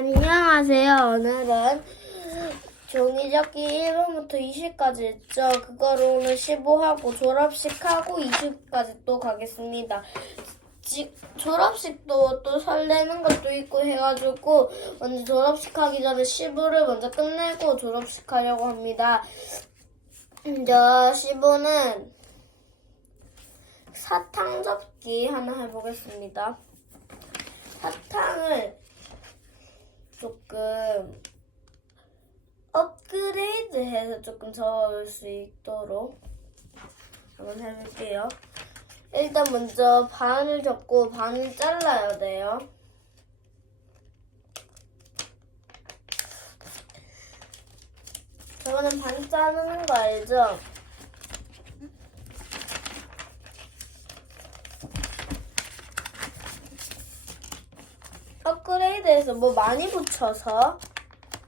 안녕하세요. 오늘은 종이접기 1번부터 20까지 했죠. 그거를 오늘 15하고 졸업식 하고 20까지 또 가겠습니다. 지- 졸업식도 또 설레는 것도 있고 해가지고 먼저 졸업식 하기 전에 15를 먼저 끝내고 졸업식 하려고 합니다. 먼저 15는 사탕 접기 하나 해보겠습니다. 사탕을 조금 업그레이드해서 조금 적을 수 있도록 한번 해볼게요. 일단 먼저 반을 접고 반을 잘라야 돼요. 저거는 반 자르는 거 알죠? 업그레이드해서 뭐 많이 붙여서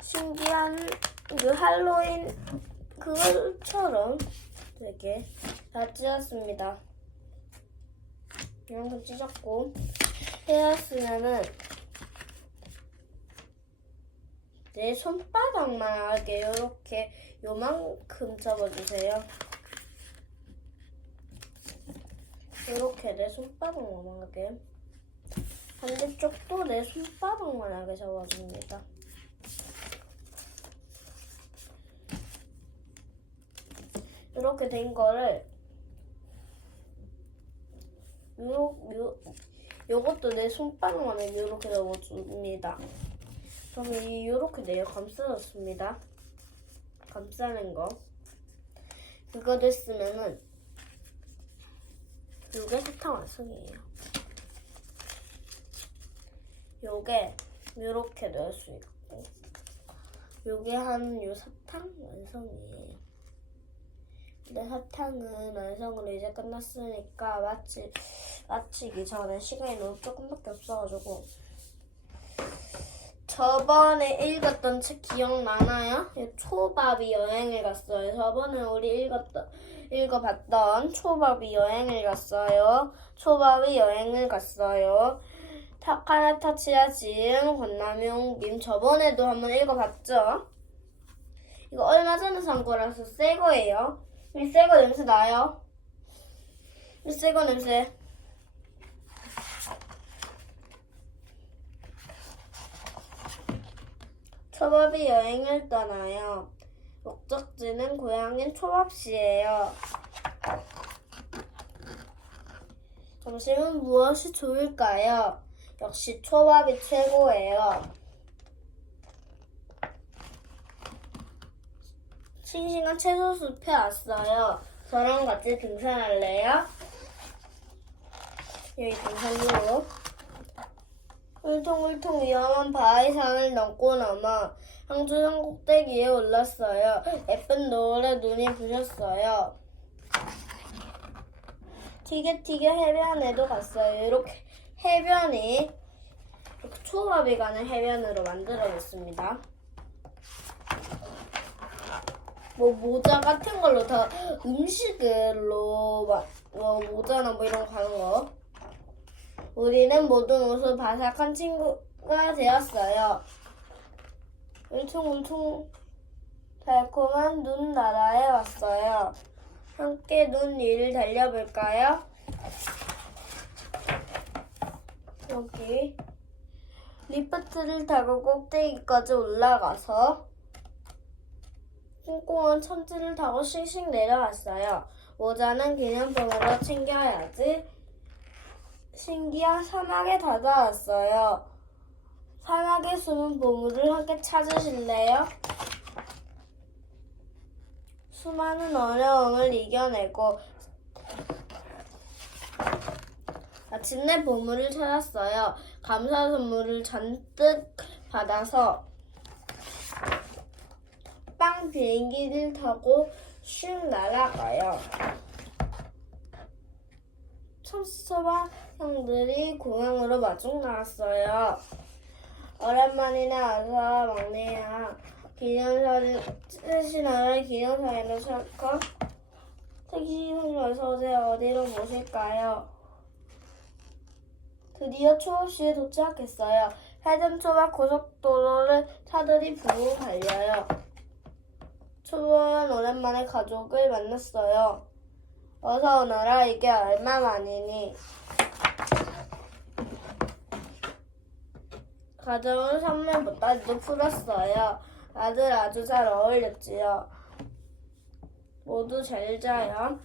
신기한 그 할로윈 그것처럼 되게 잘 찢었습니다. 이만큼 찢었고 해왔으면은 내 손바닥만 하게 이렇게 요만큼 접어주세요. 이렇게 내 손바닥만 하게. 반대쪽도 내 손바닥만 하게 접어줍니다. 이렇게 된 거를 요, 요, 요것도 내 손바닥만 하게 이렇게 접어줍니다. 그럼 이 요렇게 내요 감싸줬습니다. 감싸는 거. 그거 됐으면은 요게 사탕 완성이에요. 요게 요렇게 넣을 수 있고 요게 한 요 사탕 완성이에요. 근데 사탕은 완성으로 이제 끝났으니까 마치 마치기 전에 시간이 너무 조금밖에 없어가지고 저번에 읽었던 책 기억나나요? 초밥이 여행을 갔어요. 저번에 우리 읽었던 읽어봤던 초밥이 여행을 갔어요. 초밥이 여행을 갔어요. 타카나 타치야 지은 권남용 님 저번에도 한번 읽어봤죠? 이거 얼마 전에 산 거라서 새 거예요. 이 새 거 냄새 나요? 이 새 거 냄새. 초밥이 여행을 떠나요. 목적지는 고향인 초밥시예요. 점심은 무엇이 좋을까요? 역시 초밥이 최고예요. 싱싱한 채소 숲에 왔어요. 저랑 같이 등산할래요? 여기 등산로. 울퉁울퉁 위험한 바위산을 넘고 넘어 항주산 꼭대기에 올랐어요. 예쁜 노을에 눈이 부셨어요. 티게티게 해변에도 갔어요. 이렇게 해변이 이렇게 초밥이 가는 해변으로 만들어졌습니다. 뭐 모자 같은 걸로 다 음식으로 막뭐 모자나 뭐 이런 거 가는 거. 우리는 모든 옷을 바삭한 친구가 되었어요. 울퉁울퉁 달콤한 눈 나라에 왔어요. 함께 눈 위를 달려볼까요? 여기 리프트를 타고 꼭대기까지 올라가서 꽁꽁한 천지를 타고 싱싱 내려왔어요. 모자는 기념품으로 챙겨야지. 신기한 사막에 다다왔어요. 사막에 숨은 보물을 함께 찾으실래요? 수많은 어려움을 이겨내고 마침내 보물을 찾았어요. 감사 선물을 잔뜩 받아서 빵 비행기를 타고 슉 날아가요. 참치초밥 형들이 공항으로 마중 나왔어요. 오랜만이나 와서 막내야 기념사진 신화를 기념사진을 찾고 택시기사님 어서 오세요. 어디로 모실까요? 드디어 초업시에 도착했어요. 해전 초밥 고속도로를 차들이 부르고 달려요. 초밥은 오랜만에 가족을 만났어요. 어서 오너라 이게 얼마 만이니? 가져온 선물 보따리도 풀었어요. 아들 아주 잘 어울렸지요. 모두 잘 자요.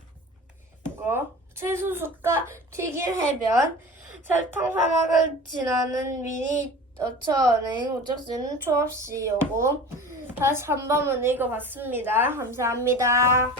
이거 채소 숟가 튀김 해변 설탕 사막을 지나는 미니 어처은행 우적지는 초없이 요거 다시 한 번만 읽어봤습니다. 감사합니다.